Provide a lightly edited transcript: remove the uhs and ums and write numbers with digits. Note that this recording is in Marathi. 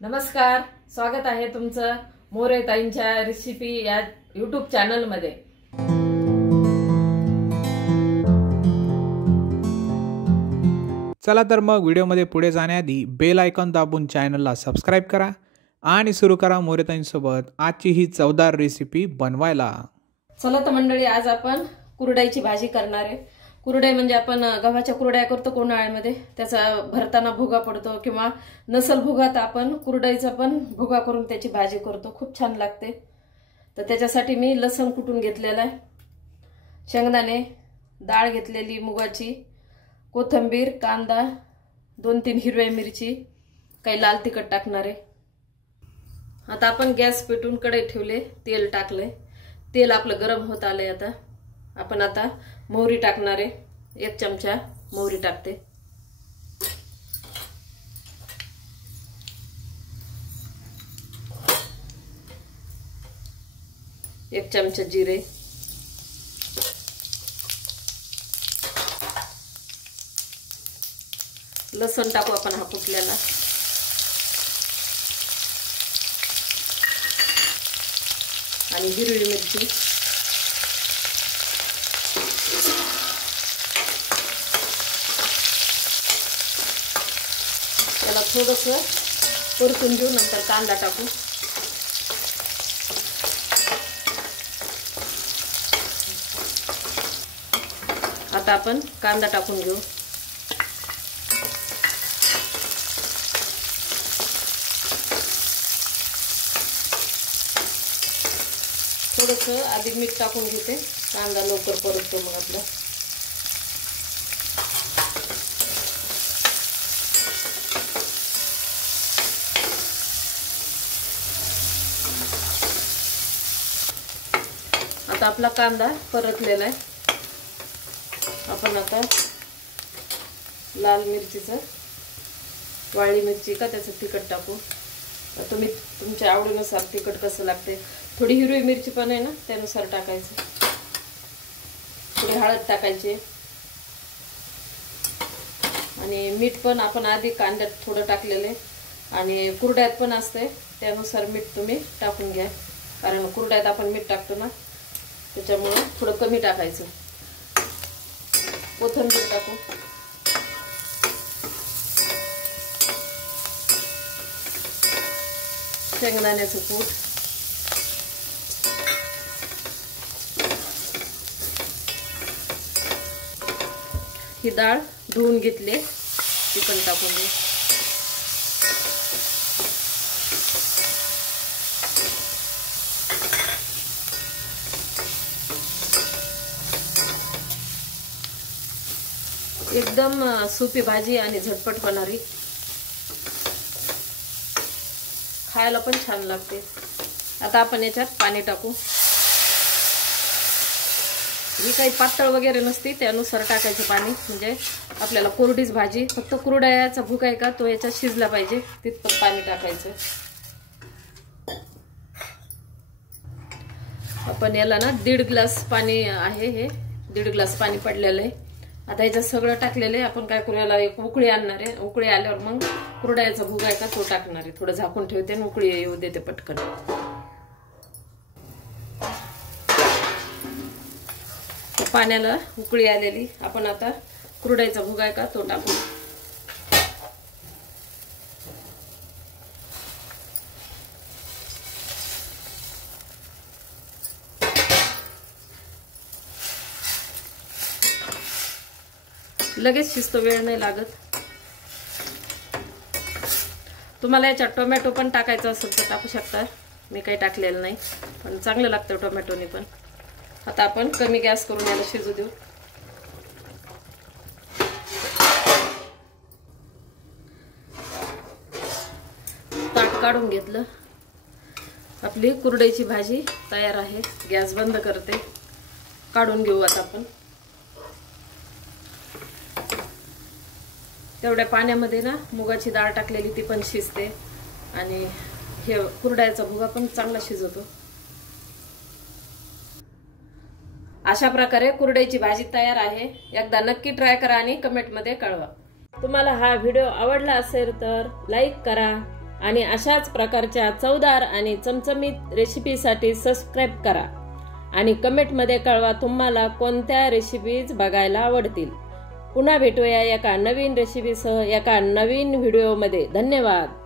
नमस्कार, स्वागत आहे तुमचं मोरे ताईंच्या रेसिपी या YouTube चॅनल मध्ये। चला तर मग व्हिडिओमध्ये पुढे जाण्याआधी बेल आयकॉन दाबून चॅनलला सबस्क्राइब करा आणि सुरू करा मोरे ताईंसोबत आजची ही चवदार रेसिपी बनवायला। चला तर मंडळी, आज आपण कुरडईची भाजी करणार आहे। कुरडई म्हणजे आपण गव्हाच्या कुरड्या करतो उन्हाळ्यामध्ये, त्याचा भरताना भुगा पडतो किंवा नसल भुगा तर आपण कुरडईचा पण भुगा करून त्याची भाजी करतो, खूप छान लागते। तर त्याच्यासाठी मी लसूण कुटून घेतलेला आहे, शेंगदाणे, डाळ घेतलेली मुगाची, कोथिंबीर, कांदा, 2-3 हिरव्या मिरची, काही लाल तिखट टाकणार आहे। आता आपण गॅस पेटून कढई ठेवले, तेल टाकले, तेल आपलं गरम होत आलंय। आपण आता मोहरी टाकणार आहे, 1 चमचा मोहरी टाकते। 1 चमचा जिरे, लसूण टाकू आपण हा कुटलेला, आणि हिरवी मिरची, त्याला थोडंसं परतून घेऊ, नंतर कांदा टाकू। आता आपण कांदा टाकून घेऊ। थोडंसं आधी मीठ टाकून घेते, कांदा लवकर परततो मग आपला। आता आपला कांदा परतलेला आहे। आपण आता लाल मिरचीचं, वाळली मिरची का त्याचं तिखट टाकू। तुम्ही तुमच्या आवडीनुसार तिखट कसं लागते, थोडी हिरवी मिरची पण आहे ना, त्यानुसार टाकायचं। थोडी हळद टाकायची, आणि मीठ पण आपण आधी कांद्यात थोडं टाकलेले आणि कुरड्यात पण असते, त्यानुसार मीठ तुम्ही टाकून घ्या, कारण कुरड्यात आपण मीठ टाकतो ना, त्याच्यामुळे थोडं कमी टाकायचं। कोथिंबीर टाकू, शेंगदाण्याचं कूट, ही डाळ धुवून घेतली, ती पण टाकून दे। एकदम सोपी भाजी आणि झटपट होणारी, खायला पण छान लागते। आता आपण याच्यात पाणी टाकू। ही काही पातळ वगैरे नसती, त्यानुसार टाकायचं पाणी, म्हणजे आपल्याला कोरडीच भाजी, फक्त कुरड्याचा भुगा आहे का तो याच्यात शिजला पाहिजे, तितपत पाणी टाकायचं। आपण याला ना 1.5 ग्लास पाणी आहे, हे 1.5 ग्लास पाणी पडलेलं आहे। आता याच्यात सगळं टाकलेलं आहे। आपण काय करूया, एक उकळी आणणार आहे, उकळी आल्यावर मग कुरड्याचा भुगा आहे का तो टाकणार आहे। थोडं झाकून ठेवते आणि उकळी येऊ देते पटकन। पाण्याला उकळी आलेली, आपण आता कुरड्याचा भुगा आहे का तो टाकू। लगेच शिजतो, वेळ नाही लागत। तुम्हाला याच्यात टोमॅटो पण टाकायचा असेल तर टाकू शकता, मी काही टाकलेलं नाही, पण चांगलं लागतं टोमॅटोने पण। आता आपण कमी गॅस करून याला शिजू देऊ। ताट काढून घेतलं, आपली कुरडईची भाजी तयार आहे। गॅस बंद करते, काढून घेऊ आता आपण। तेवढ्या पाण्यामध्ये ना मुगाची डाळ टाकलेली ती पण शिजते, आणि हे कुरड्याचा भुगा पण चांगला शिजतो। अशा प्रकारे कुरडईची भाजी तयार आहे। एकदा नक्की ट्राय करा आणि कमेंट मध्ये कळवा। तुम्हाला हा व्हिडिओ आवडला असेल तर लाईक करा, आणि अशाच प्रकारच्या चवदार आणि चमचमीत रेसिपीसाठी सबस्क्राईब करा आणि कमेंटमध्ये कळवा तुम्हाला कोणत्या रेसिपीज बघायला आवडतील। पुन्हा भेटूया एका नवीन रेसिपीसह एका नवीन व्हिडिओमध्ये। धन्यवाद।